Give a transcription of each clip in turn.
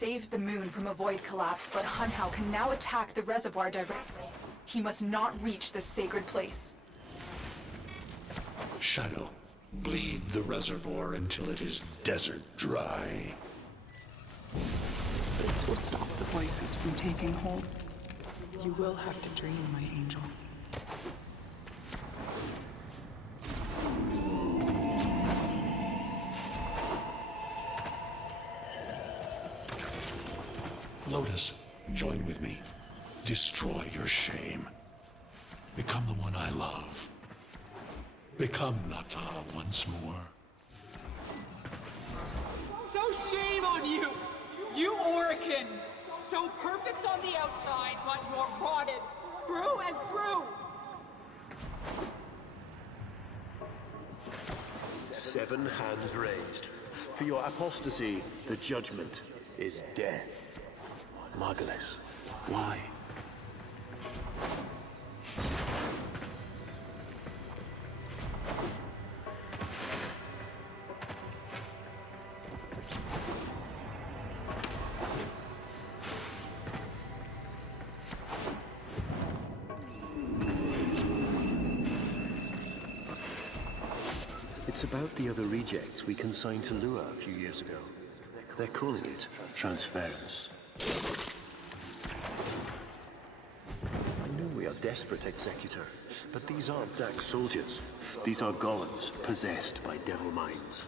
saved the moon from a void collapse, but Hunhao can now attack the reservoir directly. He must not reach this sacred place. Shadow, bleed the reservoir until it is desert dry. This will stop the voices from taking hold. You will have to dream, my angel. Lotus, join with me. Destroy your shame. Become the one I love. Become Nata once more. So shame on you! You Orican! So perfect on the outside, but you're rotted through and through! 7 hands raised. For your apostasy, the judgment is death. Margulis, why? It's about the other rejects we consigned to Lua a few years ago. They're calling it transference. I know we are desperate, Executor, but these aren't Dax soldiers. These are golems possessed by devil minds.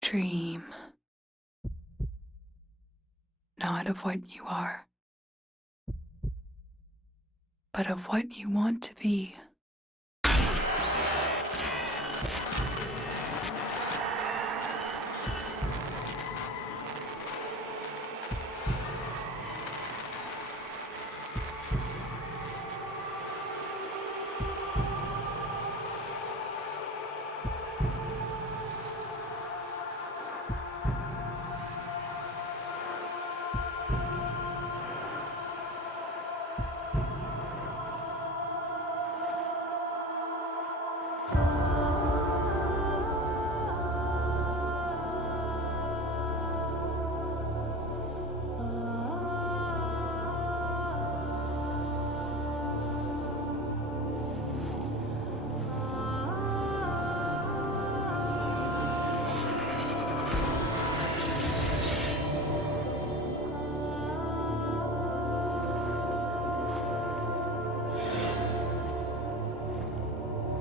Dream. Not of what you are, but of what you want to be.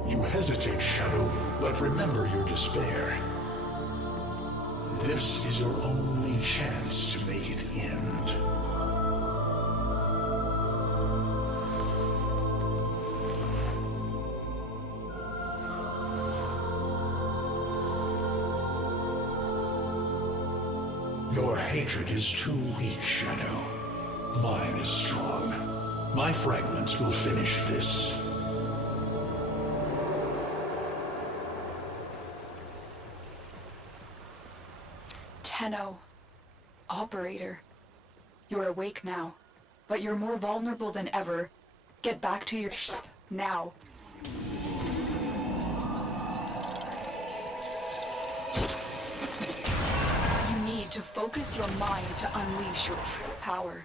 You hesitate, Shadow, but remember your despair. This is your only chance to make it end. Your hatred is too weak, Shadow. Mine is strong. My fragments will finish this. Tenno. Operator. You're awake now, but you're more vulnerable than ever. Get back to your ship, now. You need to focus your mind to unleash your true power.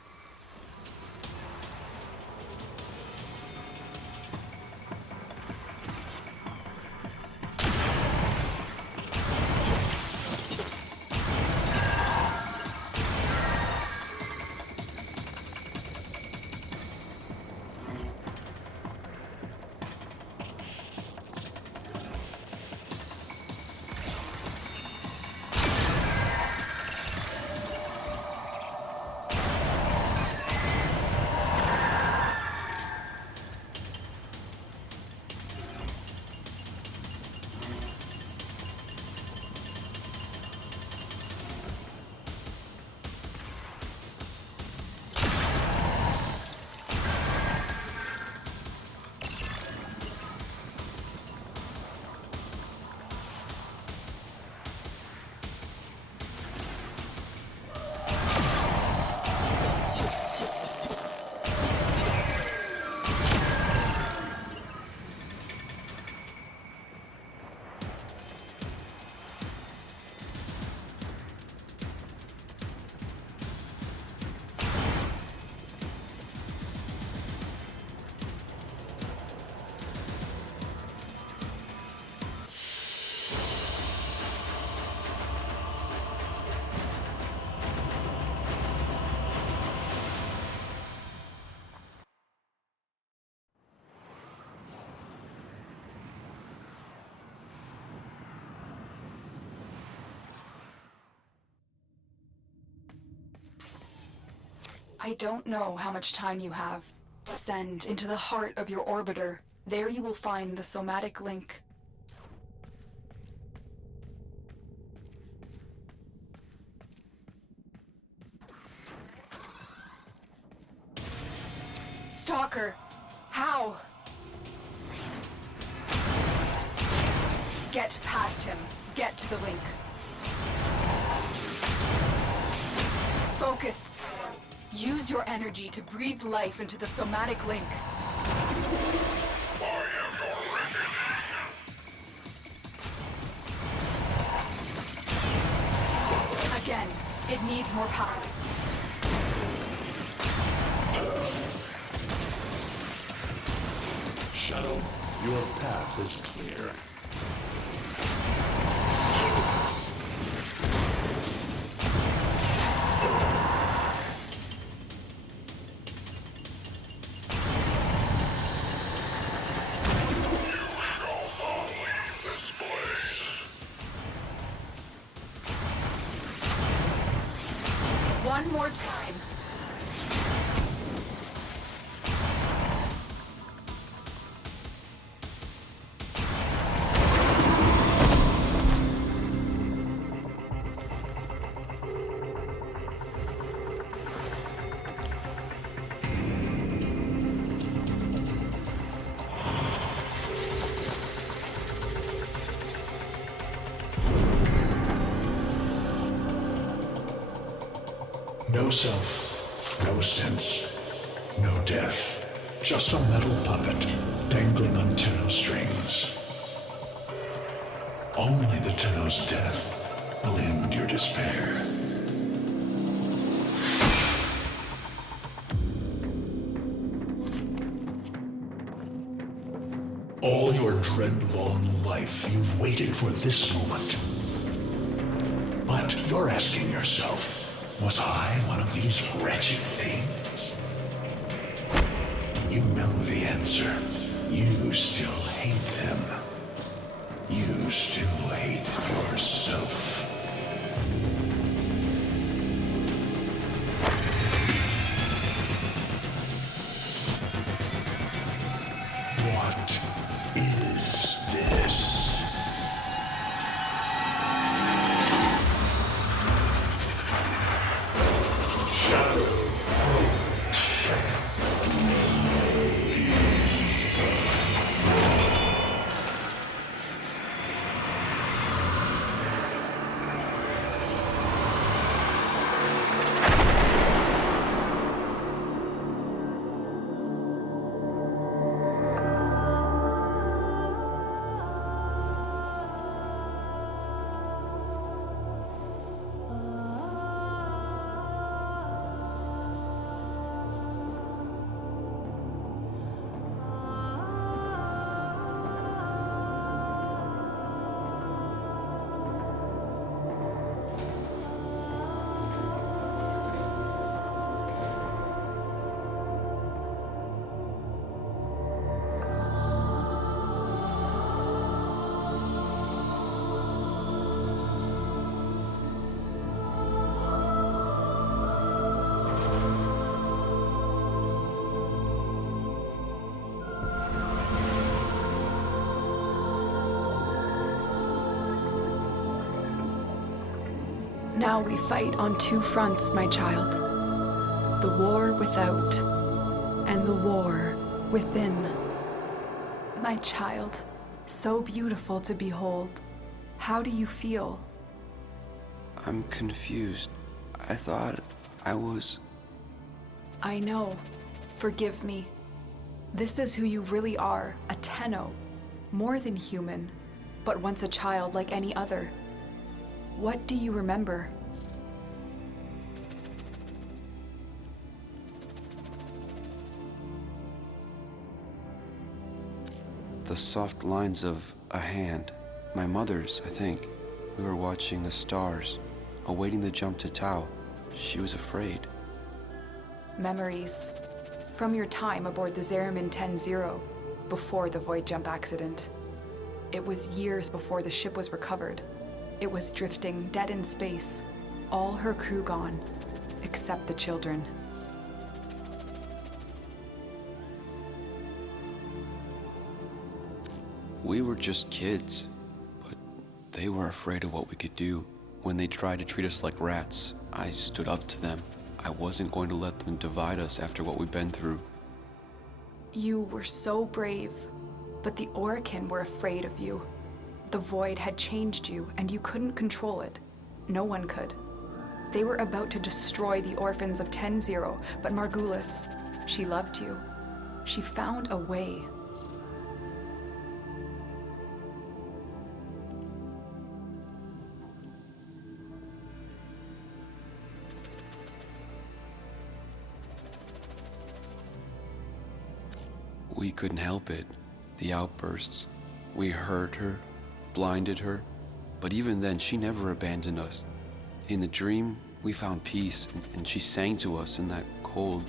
I don't know how much time you have. Descend into the heart of your orbiter. There you will find the somatic link. Stalker! How? Get past him. Get to the link. Focus. Use your energy to breathe life into the somatic link. Again, it needs more power. Shadow, your path is clear. One more time. No self, no sense, no death. Just a metal puppet dangling on Tenno strings. Only the Tenno's death will end your despair. All your dread-long life, you've waited for this moment. But you're asking yourself, was I one of these wretched things? You know the answer. You still hate them. You still hate yourself. What is this? Now we fight on two fronts, my child. The war without, and the war within. My child, so beautiful to behold. How do you feel? I'm confused. I thought I was... I know. Forgive me. This is who you really are, a Tenno. More than human, but once a child like any other. What do you remember? The soft lines of a hand. My mother's, I think. We were watching the stars, awaiting the jump to Tau. She was afraid. Memories. From your time aboard the Zariman 10-0, before the void jump accident. It was years before the ship was recovered. It was drifting dead in space. All her crew gone, except the children. We were just kids, but they were afraid of what we could do. When they tried to treat us like rats, I stood up to them. I wasn't going to let them divide us after what we've been through. You were so brave, but the Orokin were afraid of you. The void had changed you, and you couldn't control it. No one could. They were about to destroy the orphans of 10-0, but Margulis, she loved you. She found a way. We couldn't help it. The outbursts. We hurt her, blinded her, but even then she never abandoned us. In the dream, we found peace, and she sang to us in that cold,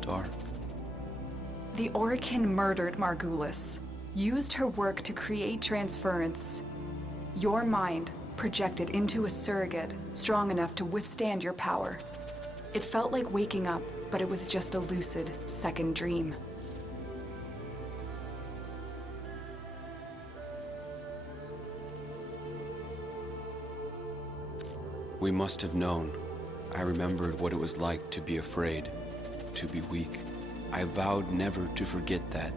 dark. The Orokin murdered Margulis, used her work to create transference. Your mind projected into a surrogate strong enough to withstand your power. It felt like waking up, but it was just a lucid second dream. We must have known. I remembered what it was like to be afraid, to be weak. I vowed never to forget that,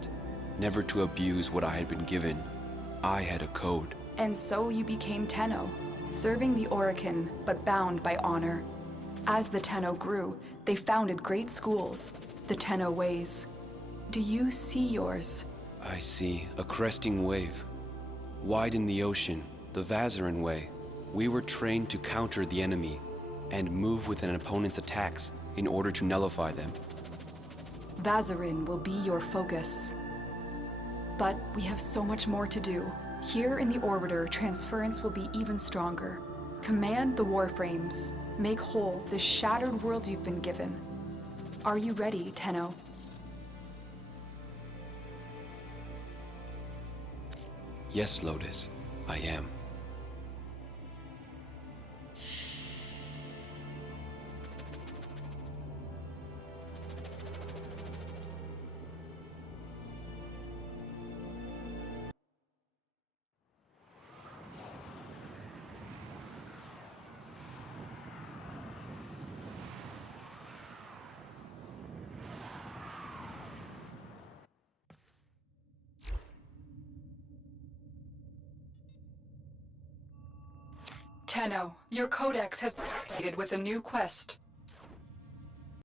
never to abuse what I had been given. I had a code. And so you became Tenno, serving the Orokin, but bound by honor. As the Tenno grew, they founded great schools, the Tenno ways. Do you see yours? I see a cresting wave. Wide in the ocean, the Vazarin way. We were trained to counter the enemy and move with an opponent's attacks in order to nullify them. Vazarin will be your focus. But we have so much more to do. Here in the Orbiter, transference will be even stronger. Command the Warframes. Make whole this shattered world you've been given. Are you ready, Tenno? Yes, Lotus, I am. Tenno, your codex has been updated with a new quest.